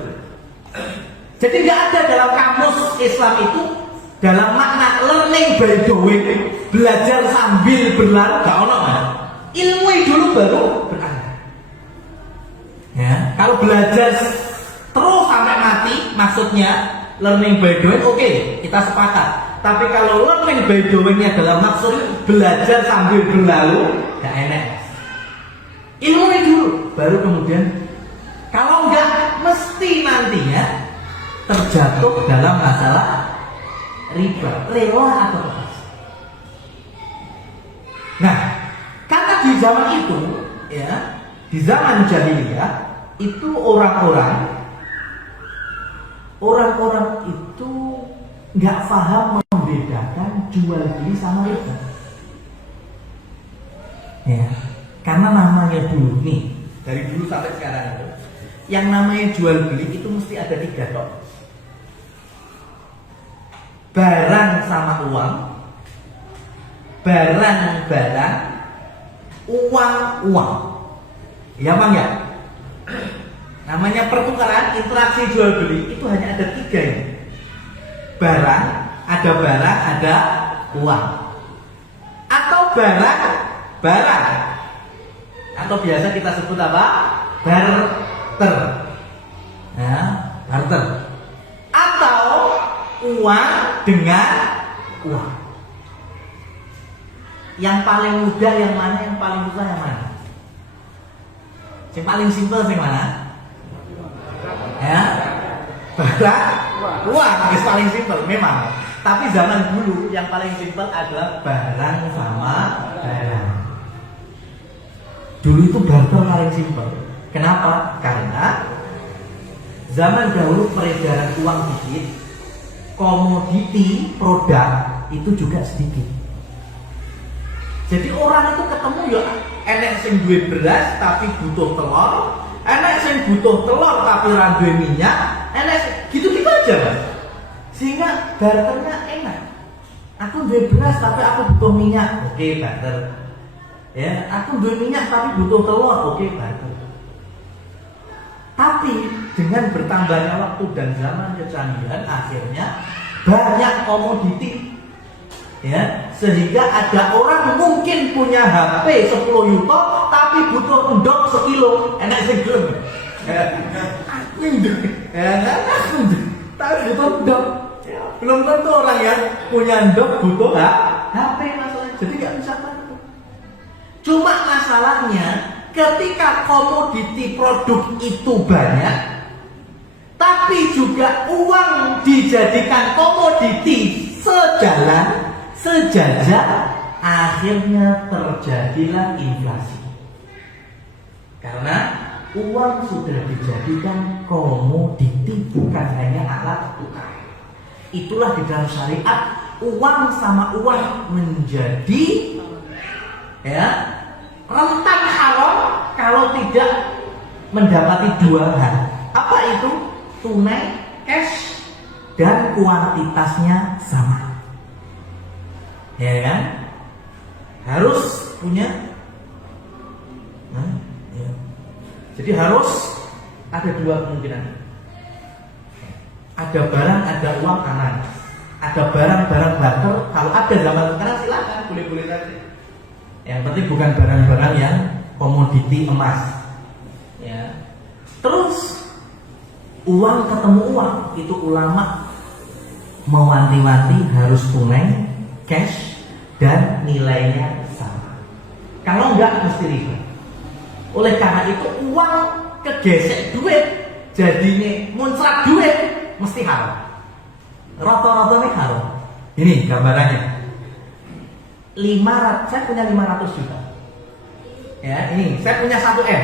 Jadi enggak ada dalam kamus Islam itu dalam makna learning by doing, belajar sambil berlalu, enggak ono kan? Ilmu dulu baru berkembang. Ya, kalau belajar terus sampai mati, maksudnya learning by doing, oke, kita sepakat. Tapi kalau learning by doingnya dalam maksud belajar sambil berlalu, gak enak. Ilmu dulu, baru kemudian. Kalau enggak, mesti nantinya terjatuh dalam masalah riba, rela atau apa. Nah, karena di zaman itu, ya, di zaman jahiliyah itu orang-orang itu nggak paham membedakan jual beli sama riba. Ya, karena namanya dulu nih, dari dulu sampai sekarang itu, yang namanya jual beli itu mesti ada 3 tok. Barang sama uang, barang-barang, uang. Ya bang ya. Namanya pertukaran, interaksi jual beli itu hanya ada 3 ini. Barang, ada uang. Atau barang. Atau biasa kita sebut apa? Barter. Ya, barter. Atau uang dengan uang. Yang paling mudah yang mana? Yang paling susah yang mana? Yang paling simpel yang mana? Ya, barang, uang. Yang paling simpel memang. Tapi zaman dulu yang paling simpel adalah barang sama barang. Dulu itu barter paling simpel. Kenapa? Karena zaman dahulu peredaran uang dikit, komoditi produk itu juga sedikit. Jadi orang itu ketemu ya enek sing duwe beras tapi butuh telur, enek sing butuh telur tapi ra duwe minyak, enek gitu-gitu aja, Mas. Sehingga barternya enak. Aku duwe beras tapi aku butuh minyak, oke barter. Ya, aku duwe minyak tapi butuh telur, oke barter. Tapi dengan bertambahnya waktu dan zaman kecanggihan, akhirnya banyak komoditi. Ya, sehingga ada orang mungkin punya HP 10 juta tapi butuh endok 1 kilo. Enak sing gelem. Aku ndek. Aku ndek. Tapi butuh endok. Belum tentu orang yang punya endok butuh HP masalahnya. Jadi nggak bisa bantu. Cuma masalahnya ketika komoditi produk itu banyak, tapi juga uang dijadikan komoditi sejajar, akhirnya terjadilah inflasi. Karena uang sudah dijadikan komoditi, bukan hanya alat tukar. Itulah di dalam syariat uang sama uang menjadi rentan haram kalau tidak mendapati 2 hal. Apa itu? Tunai, cash, dan kuantitasnya sama. Ya kan? Harus punya. Ya. Jadi harus ada 2 kemungkinan. Ada barang, ada uang kanan. Ada barang-barang barter. Kalau ada zaman sekarang silakan, boleh-boleh saja. Yang penting bukan barang-barang yang komoditi emas. Ya. Terus uang ketemu uang, itu ulama mewanti-wanti harus tunai, cash, dan nilainya sama. Kalau enggak mesti riba. Oleh karena itu uang kegesek duit, jadinya muncrat duit mesti haram. Rata-rata ini haram. Ini gambarannya. 500, saya punya 500 juta. Ya, ini saya punya 1 M.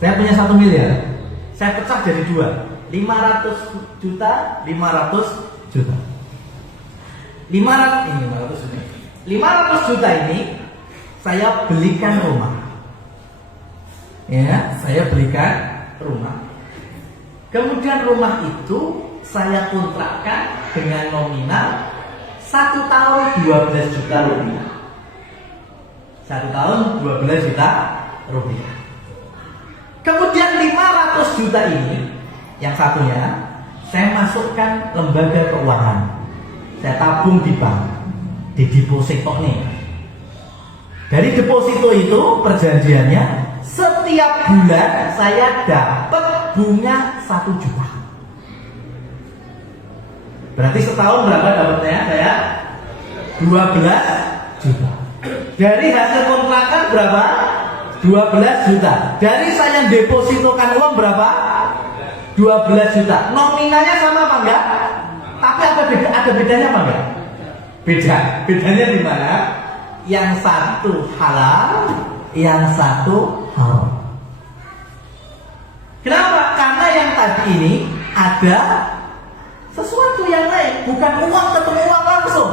Saya punya 1 miliar. Saya pecah jadi 2. 500 juta, 500 juta. 500 juta ini saya belikan rumah. Ya, saya belikan rumah. Kemudian rumah itu saya kontrakkan dengan nominal 1 tahun 12 juta rupiah. 1 tahun 12 juta rupiah. Kemudian 500 juta ini, yang satunya saya masukkan lembaga keuangan. Saya tabung di bank, di deposito nih. Dari deposito itu perjanjiannya setiap bulan saya dapat bunga 1 juta. Berarti setahun berapa dapatnya saya? 12 juta. Dari hasil kontrakan berapa? 12 juta. Dari saya depositokan uang berapa? 12 juta. Nominalnya sama apa enggak? Tapi ada bedanya apa enggak? Bedanya di mana? Yang satu halal, yang satu haram. Kenapa? Karena yang tadi ini ada sesuatu yang lain, bukan uang ketemu uang langsung.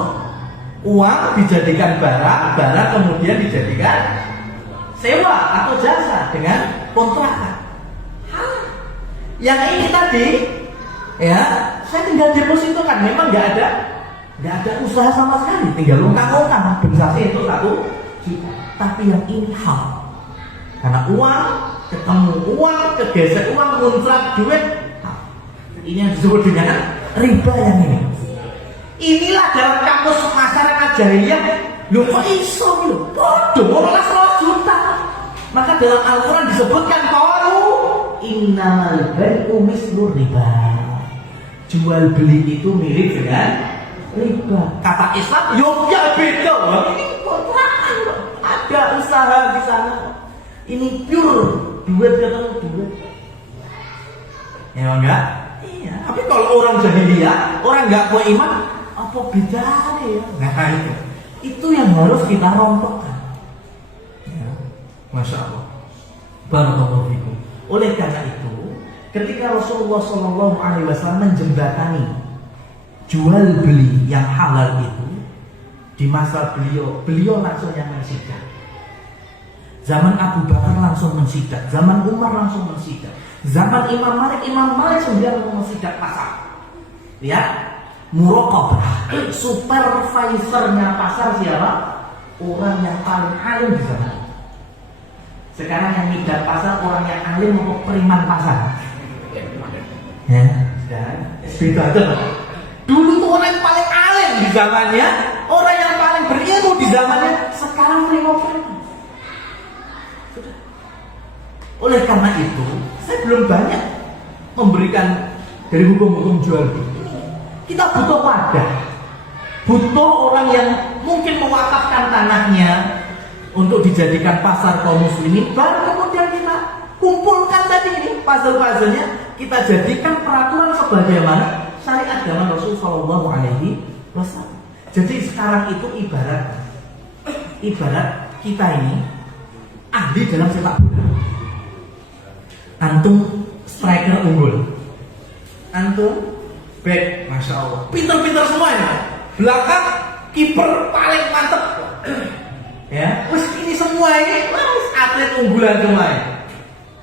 Uang dijadikan barang, barang kemudian dijadikan sewa atau jasa dengan kontrakan. Yang ini tadi, ya, saya tinggal depositokan, memang nggak ada usaha sama sekali, tinggal longkang-longkang, bensin itu 1 juta. Tapi yang ini hal, karena uang ketemu uang, kegesek uang, kontrak duit, ini yang disebut dengan riba yang ini. Inilah dalam kamus masyarakat jahiliyah. Loh kok iso gitu? Bodoh, 12 juta. Maka dalam Al-Quran disebutkan qalu innamal bai'u mislur riba. Jual beli itu mirip dengan riba. Kata Islam, ya beda. Ini kontrakan, ada usaha di sana. Ini pure duit ketemu duit. Ya enggak? Iya. Tapi kalau orang jahiliyah, orang nggak punya iman, apa bedanya ya? Nah itu yang harus kita rontokkan. Ya. Masya Allah. Barakallahu fikum. Oleh karena itu, ketika Rasulullah SAW menjembatani jual beli yang halal itu di masa beliau langsung yang mensidak. Zaman Abu Bakar langsung mensidak, zaman Umar langsung mensidak, zaman Imam Malik sendiri mensidak pasar. Lihat, muraqabah, supervisornya pasar siapa? Orang yang paling alim di zaman itu. Sekarang yang midak pasar orang yang alim atau periman pasar? Ya, sekarang beda aja. Dulu tuh orang yang paling alim di zamannya, orang yang paling berilmu di zamannya, sekarang periman. Oleh karena itu, saya belum banyak memberikan dari hukum-hukum jual beli. Kita butuh wadah, butuh orang yang mungkin mewakafkan tanahnya untuk dijadikan pasar kaum muslimin. Baru kemudian kita kumpulkan tadi ini puzzle-puzzlenya, kita jadikan peraturan sebagaimana syariat zaman Rasul Shallallahu Alaihi Wasallam. Jadi sekarang itu ibarat kita ini ahli dalam sepak bola. Antum striker unggul, antum back, masya Allah, pinter-pinter semuanya. Belakang kiper paling mantep. Ya, terus ini semua ini atlet unggulan semuanya.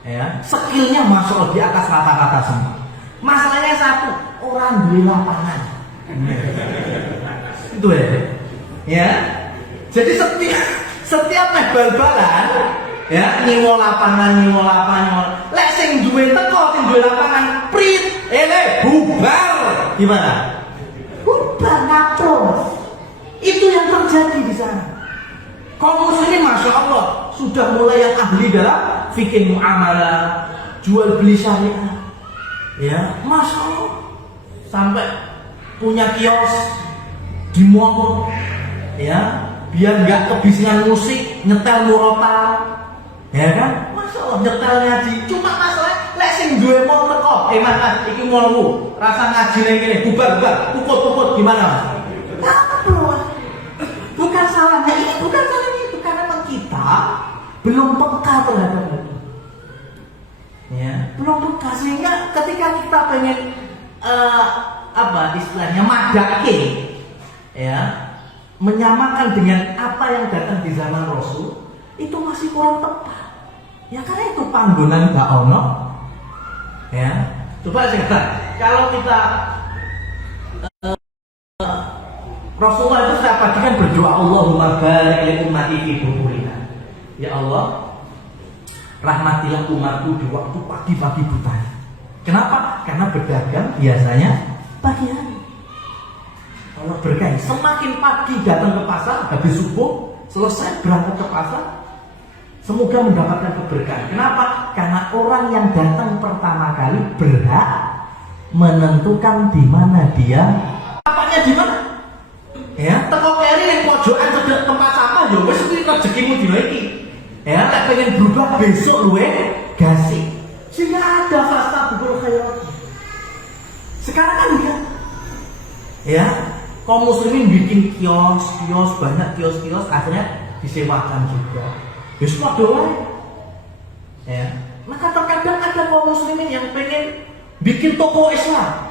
Ya, skillnya masya Allah di atas rata-rata semua. Masalahnya satu, orang beli lapangan. Itu ya. Jadi setiap bal-balan, ya, nyewa lapangan. Lek sing duwe teko, sing duwe lapangan, prit, bubar. Gimana? Bubar ngapus. Itu yang terjadi di sana. Kaum muslimin masya Allah sudah mulai yang ahli dalam fikih muamalah, jual beli syariah. Ya, masya Allah. Sampai punya kios di mall, ya, biar nggak kebisingan musik, nyetel murotal. Ya kan? Masya Allah nyetel ngaji. Cuma masalah lek sing duwe mau teko, Mas, iki mallmu, rasa ngaji ning kene, bubar, pukul gimana, Mas? Bukan salahnya ini, bukan salahnya itu, karena memang kita belum peka terhadap itu. Ya, belum peka sehingga ketika kita pengen istilahnya madake, ya, menyamakan dengan apa yang datang di zaman Rasul itu masih kurang tepat. Ya karena itu panggonan gak ono. Ya, coba sekarang kalau kita Rasulullah itu setiap pagi kan berdoa, Allahumma barik li ummati fi bukurina. Ya Allah, rahmatilah umatku di waktu pagi-pagi buta. Kenapa? Karena berdagang biasanya pagi hari. Allah berkahi, semakin pagi datang ke pasar, habis subuh selesai berangkat ke pasar, semoga mendapatkan keberkahan. Kenapa? Karena orang yang datang pertama kali berhak menentukan di mana dia, apanya di mana. Ya, teko keri yang pojokan cedek tempat sampah, ya wis kuwi rezekimu dina iki. Ya, nek pengen berubah besok luwe gasik. Sehingga ada fasta bukul khairat. Sekarang kan ya, kaum muslimin bikin kios, banyak kios, akhirnya disewakan juga. Wis padha wae. Ya, maka terkadang ada kaum muslimin yang pengen bikin toko Islam.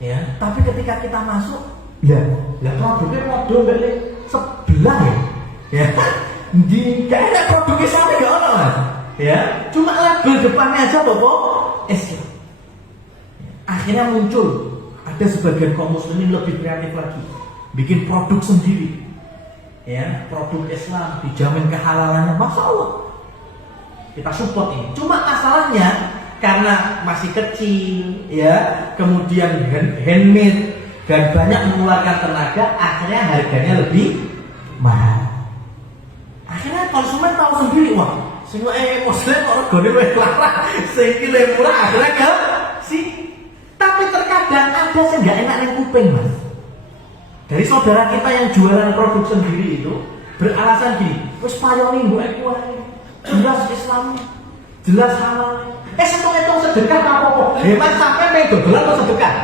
Ya, tapi ketika kita masuk, lah produknya model mbek sebelah ya. Ya. Di kayak produk Islam enggak ono, Mas. Ya, cuma label depannya aja pokok Islam. Akhirnya muncul ada sebagian kaum muslimin lebih kreatif lagi, bikin produk sendiri. Ya, produk Islam dijamin kehalalannya, masya Allah. Kita support ini. Cuma masalahnya karena masih kecil, ya, kemudian handmade dan banyak mengeluarkan tenaga, akhirnya harganya lebih mahal. Akhirnya konsumen tahu sendiri, wah, sing muslim kok regane luwih larang, sing iki luwih murah, akhirnya ke si. Tapi terkadang ada yang nggak enak yang kuping, Mas. Dari saudara kita yang jualan produk sendiri itu beralasan gini, wis payoni mbok aku ae. Jelas Islam, jelas halal. Hitung-hitung sedekah apa-apa. Hemat sampai ning dodolan kok sedekah.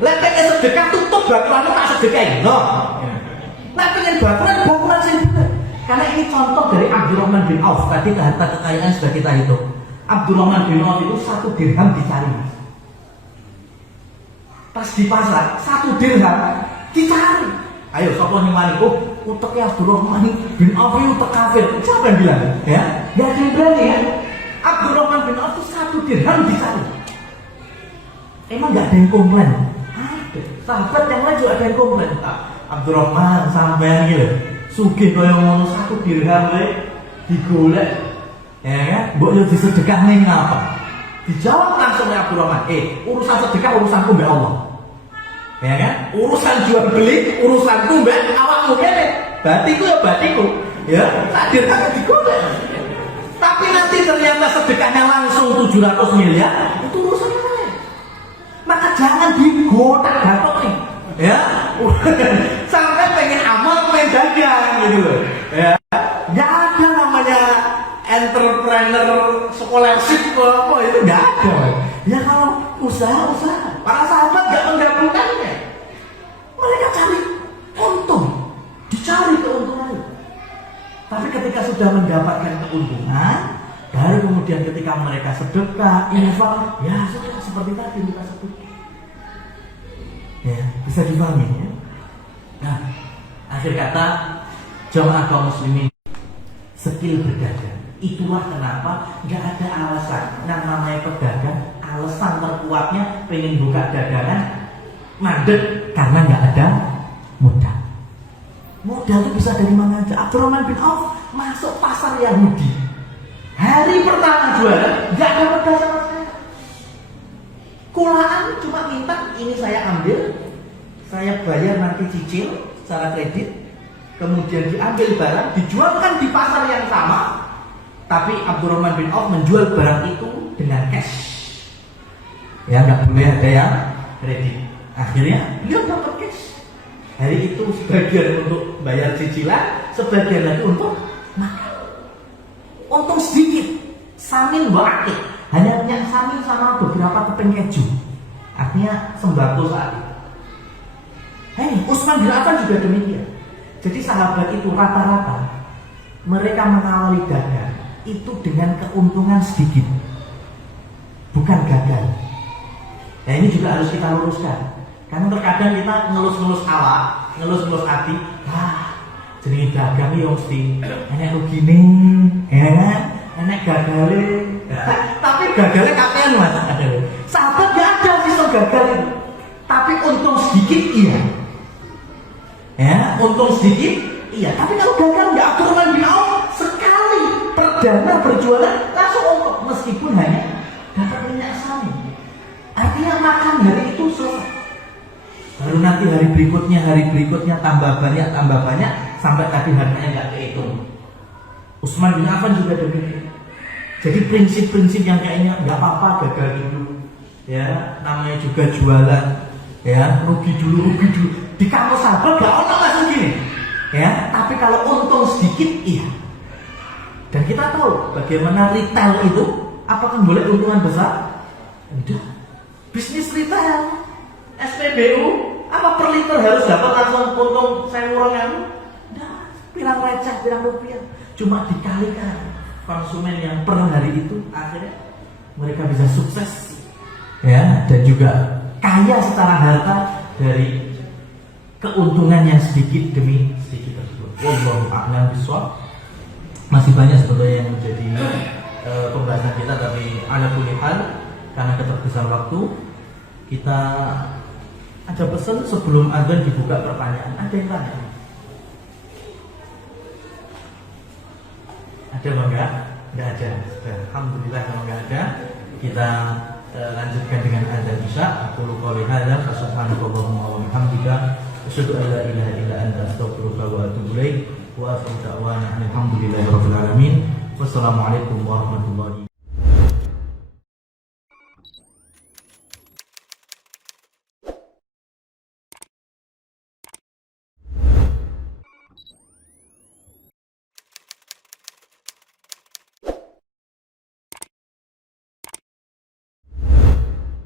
Lek pengen sedekah tutup bakuranmu tak sedekahi. Loh. Nah pengen bakuran sing bener. Karena ini contoh dari Abdurrahman bin Auf. Tadi harta kekayaan sudah kita hitung. Abdurrahman bin Auf itu 1 dirham dicari. Pas di pasar 1 dirham dicari. Ayo sapa ning wani, oh uteknya Abdurrahman bin Auf itu utek kafir. Siapa yang bilang? Ya, enggak ada yang berani ya. Abdurrahman bin Auf itu 1 dirham dicari. Emang enggak ada yang komplain? Ada. Sahabat yang lain juga ada yang komplain. Abdurrahman sampean gitu. Sugih kaya ngono 1 dirham digolek. Ya kan? Mbok yo disedekah ning apa? Dijawab langsung oleh Abdurrahman, urusan sedekah urusanku mbek Allah. Ya kan? Urusan jual beli urusanku mbek awakmu kene. Batiku ya batiku. Ya, tak dirham digolek. Tapi nanti ternyata sedekahnya langsung 700 miliar, itu urusan lain. Maka jangan digotak-gatok nih. Ya, sampai pengen amal, pengen dagang gitu loh. Ya, nggak ada namanya entrepreneur scholarship apa itu nggak ada. Ya kalau usaha, para sahabat nggak menggabungkannya. Mereka cari untung, dicari keuntungan. Tapi ketika sudah mendapatkan keuntungan, baru kemudian ketika mereka sedekah, infak, ya sudah seperti tadi kita sebutkan. Ya, bisa dipahami ya. Nah, akhir kata jamaah kaum muslimin, skill berdagang. Itulah kenapa nggak ada alasan yang namanya pedagang. Alasan terkuatnya pengen buka dagangan mandek karena nggak ada modal. Modal itu bisa dari mana aja. Abdurrahman bin Auf masuk pasar Yahudi. Hari pertama jualan nggak ada modal sama sekali. Kulaan cuma minta ini saya ambil, saya bayar nanti cicil secara kredit, kemudian diambil barang, dijualkan di pasar yang sama, tapi Abdurrahman bin Auf menjual barang itu dengan cash. Ya nggak boleh ada yang kredit. Akhirnya beliau dapat cash. Hari itu sebagian untuk bayar cicilan, sebagian lagi untuk makan. Untung sedikit, samin wakil. Hanya yang samin sama beberapa tepung keju. Artinya sembako saat itu. Hei, Utsman bin Affan juga demikian. Jadi sahabat itu rata-rata mereka mengawali dagang itu dengan keuntungan sedikit, bukan gagal. Nah ini juga harus kita luruskan. Karena terkadang kita ngelus-ngelus awak, ngelus-ngelus hati, jenenge dagang yo mesti enek rugine, enek gagale. Tapi gagale kakean Mas. Sahabat gak ada iso gagal itu. Tapi untung sedikit iya. Ya, untung sedikit iya. Tapi kalau gagal nggak Abdurrahman bin Auf sekali perdana berjualan langsung untung meskipun hanya dapat minyak sawit. Artinya makan hari itu selesai. Baru nanti hari berikutnya tambah banyak sampai tadi harganya nggak kehitung. Utsman bin Affan juga demikian. Jadi prinsip-prinsip yang kayaknya nggak apa-apa gagal dulu, ya namanya juga jualan, ya rugi dulu. Di kampus sahabat nggak ono langsung gini, ya. Tapi kalau untung sedikit, iya. Dan kita tahu bagaimana retail itu, apakah boleh untungan besar? Tidak. Bisnis retail, SPBU, apa per liter harus dapat langsung untung 1.000? Tidak. Pirang receh, pirang rupiah, cuma dikalikan. Konsumen yang per hari itu akhirnya mereka bisa sukses, ya, dan juga kaya secara harta dari keuntungan yang sedikit demi sedikit tersebut. Wallahu a'lam bishawab. Masih banyak sebetulnya yang menjadi pembahasan kita, tapi ala kulli hal karena keterbatasan waktu kita ada pesan sebelum azan dibuka pertanyaan. Ada yang tanya? Ada apa enggak? Enggak ada. Alhamdulillah kalau enggak ada, kita lanjutkan dengan azan Isya. Aku qouli hadza fa subhanakallahumma wa bihamdika asyhadu an la ilaha illa anta astaghfiruka wa atubu ilaik wa akhiru da'wana alhamdulillahi rabbil alamin. Wassalamualaikum warahmatullahi